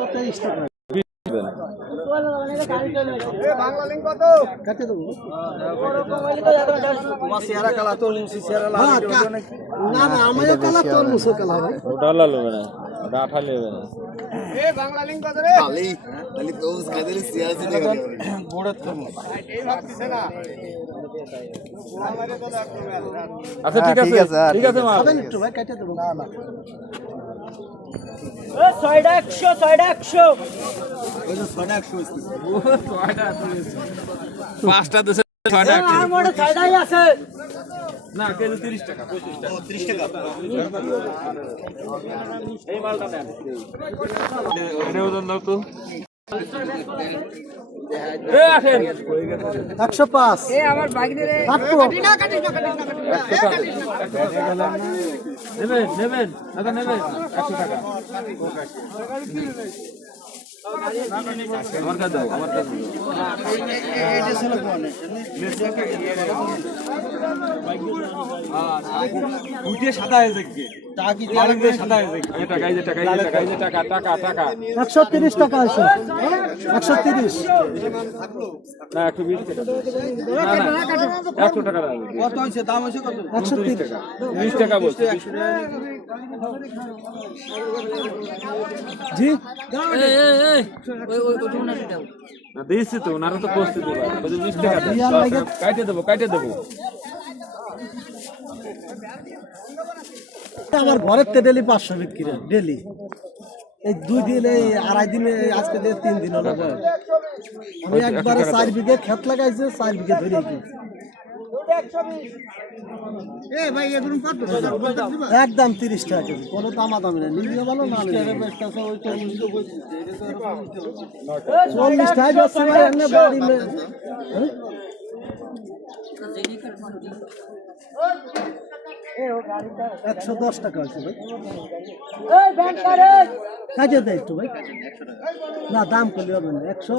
আচ্ছা ঠিক আছে ঠিক আছে একটু ভাই কেটে দেবো। না না 5টা দেশে 6টা আছে না কেজি 30 টাকা 35 টাকা 30 টাকা এই মালটা নেন এটা ওজন দাও তো এ আসেন 105 এ আমার বাইক রে কাটি না নেবেন নেবেন আচ্ছা নেবেন 100 টাকা আমার কাছে দাও আমার কাছে এটা ছিল উঠে সাদা হয়ে যাবে টাকি দিয়ে সাদা হয়ে যাবে এই টাকা এই টাকা এই টাকা এই টাকা টাকা টাকা 130 টাকা আছে 130 না 120 টাকা না না 100 টাকা কত হইছে দাম হইছে কত 130 টাকা 20 টাকা বলছি জি এই ওই টুনাটা দাও না দিছি তো ওনারা তো কষ্ট দিবা বলে 20 টাকা কাটে দেবো আমার ঘরের তে ডেলি 500 বিক্রি ডেলি এই 2 দিন এই আড়াই দিন আজকে দিয়ে 3 দিন হলো আমি একবারে 4 বিঘে ক্ষেত লাগাইছে 4 বিঘে ধরে গেছি এ ভাই এগুলো কত একদম 30 টাকা কেজি কোনো দামাদামি না নিলে ভালো না নিলে বেচতাছে ওই 40 তো বলছি এটা তো 40 টাকা বেচছে ভাই এনে বডি মে 110 টাকা আছে ভাই এই ব্যাংকারে কাজে দেয় একটু ভাই না দাম করলে হবে না 100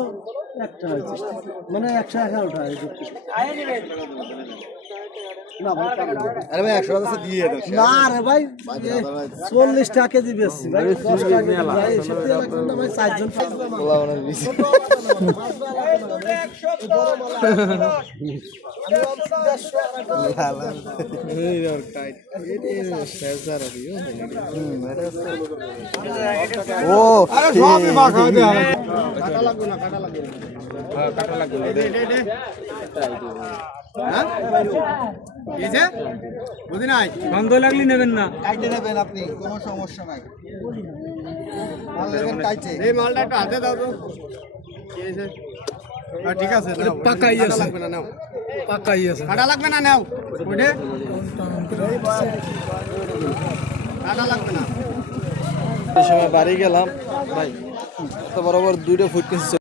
একটা হয়েছে মানে 111 টাকা না ভাই আরে ভাই 100 টাকা দিয়ে দাও না রে ভাই 40 টাকা কেজি বেচছি ভাই 10 টাকা ভাই সেটা লাগবে না ভাই চারজন বলা ওনার বেশি ও আরে সবই মাখা দে কাটা লাগবে না হ্যাঁ কাটা লাগবে হ্যাঁ এই যে বুঝি নাই বন্ধ লাগলি নেবেন না কাইটে নেবেন আপনি কোনো সমস্যা নাই মাল নেবেন কাইটে এই মালটা একটু হাতে দাও তো কি হইছে ঠিক আছে পাকাই আছে লাগবে না নাও পাকাই আছে কাটা লাগবে না নাও ওইটা কাটা লাগবে না এই সময় বাড়ি গেলাম ভাই তো বরাবর 2টা ফুট কেজি